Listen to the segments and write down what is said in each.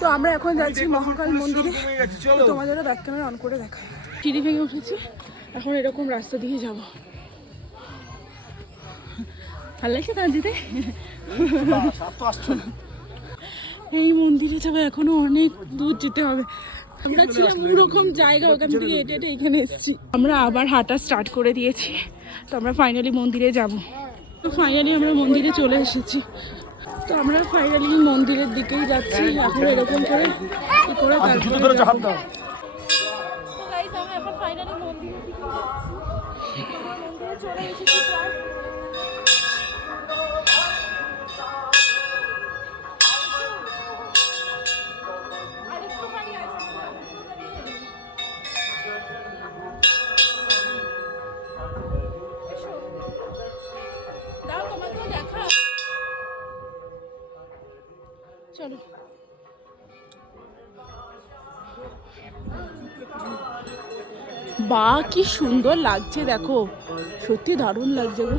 তো আমরা এখন যাচ্ছি মহাকাল মন্দিরে, তোমাদেরও ব্যাক ক্যামেরা অন করে দেখায়। সিঁড়ি ভেঙে উঠেছি, এখন এরকম রাস্তা দিয়ে যাব। ভালো লাগছে কাঁদিতে। এই মন্দিরে যাবো, এখনো অনেক দূর যেতে হবে। আমরা ছিলাম ওরকম জায়গা, ওখান থেকে হেঁটে হেঁটে এখানে এসেছি। আমরা আবার হাঁটা স্টার্ট করে দিয়েছি, তো আমরা ফাইনালি মন্দিরে যাব। তো ফাইনালি আমরা মন্দিরে চলে এসেছি। তো আমরা ফাইনালি মন্দিরের দিকেই যাচ্ছি। এখন এরকম করে কি করে মন্দিরে চলে এসেছি প্রায়। চলো বা কি সুন্দর লাগছে, দেখো সত্যি দারুণ লাগছে গো,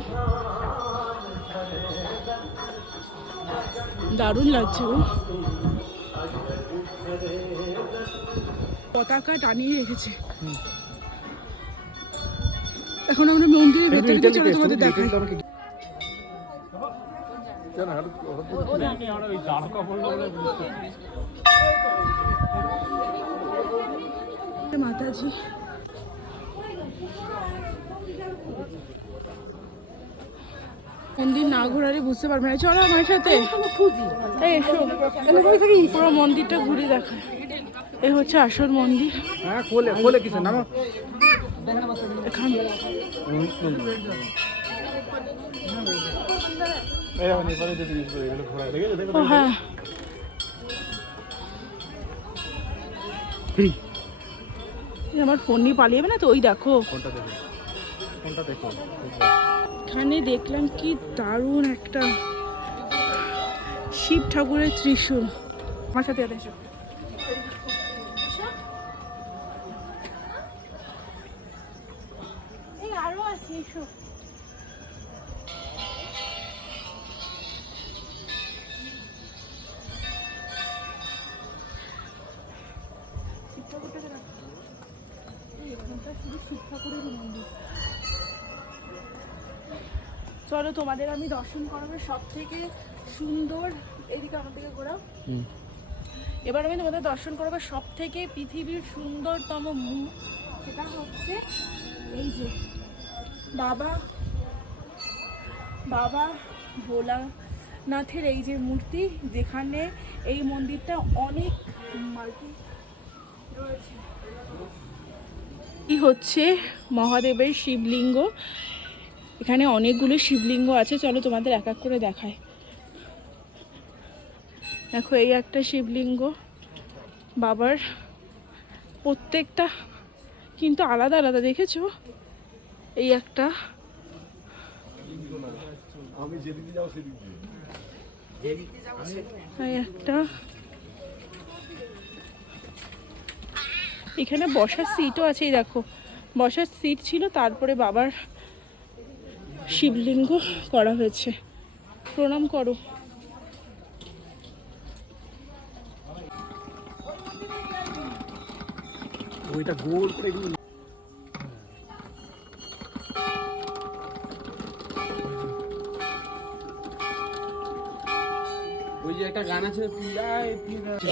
দারুণ লাগছে গো। পতাকা টানিয়ে রেখেছে। এখন আমরা মন্দিরের ভেতরে চলে তোমাদের দেখাই। মাতাজি মন্দির না ঘোরালে বুঝতে পারবে না। চলো আমার সাথে, পুরো মন্দিরটা ঘুরে দেখায়। এ হচ্ছে আসল মন্দির। এখানে হ্যাঁ আমার ফোন নিয়ে পালিয়ে যাবে না তো। ওই দেখো এখানে দেখলাম কি দারুণ একটা শিব ঠাকুরের ত্রিশূল। আমার সাথে এসো। আরো আছে, এসো। চলো তোমাদের আমি দর্শন করাবো সব থেকে সুন্দর, এইদিকে আমার দিকে ঘোরাও। এবার আমি তোমাদের দর্শন করাবো সব থেকে পৃথিবীর সুন্দরতম মুখ, সেটা হচ্ছে এই যে বাবা ভোলানাথের এই যে মূর্তি, যেখানে এই মন্দিরটা অনেক মাল্টি রয়েছে। কি হচ্ছে মহাদেবের শিবলিঙ্গ, এখানে অনেকগুলো শিবলিঙ্গ আছে। চলো তোমাদের এক এক করে দেখায়। দেখো এই একটা শিবলিঙ্গ বাবার, প্রত্যেকটা কিন্তু আলাদা আলাদা, দেখেছো? এই একটা, একটা এখানে বসার সিটও আছে। এই দেখো বসার সিট ছিল, তারপরে বাবার শিবলিঙ্গ করা হয়েছে। প্রণাম করো। ওইটা গোল করে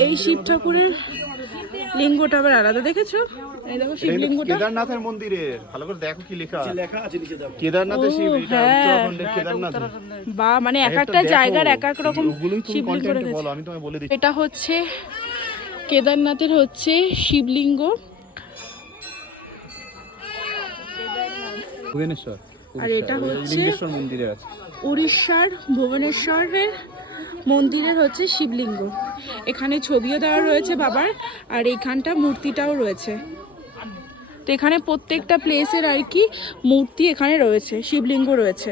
এই শিব ঠাকুরের লিঙ্গটা আবার আলাদা, দেখেছো? এই দেখো শিবলিঙ্গটা কেদারনাথের মন্দিরের, ভালো করে দেখো কি লেখা আছে নিচে। দেখো কেদারনাথের শিব, এটা উত্তরাখণ্ডের কেদারনাথ। বা মানে এক একটা জায়গার এক এক রকম শিবলিঙ্গ রয়েছে। বলো, আমি তোমায় বলে দিচ্ছি। এটা হচ্ছে কেদারনাথের হচ্ছে শিবলিঙ্গ, ভুবনেশ্বর। আর এটা হচ্ছে লিঙ্গেশ্বর মন্দিরে আছে উড়িষ্যার ভুবনেশ্বরের মন্দিরের হচ্ছে শিবলিঙ্গ। এখানে ছবিও দেওয়া রয়েছে বাবার, আর এইখানটা মূর্তিটাও রয়েছে। তো এখানে প্রত্যেকটা প্লেসের আর কি মূর্তি এখানে রয়েছে, শিবলিঙ্গ রয়েছে।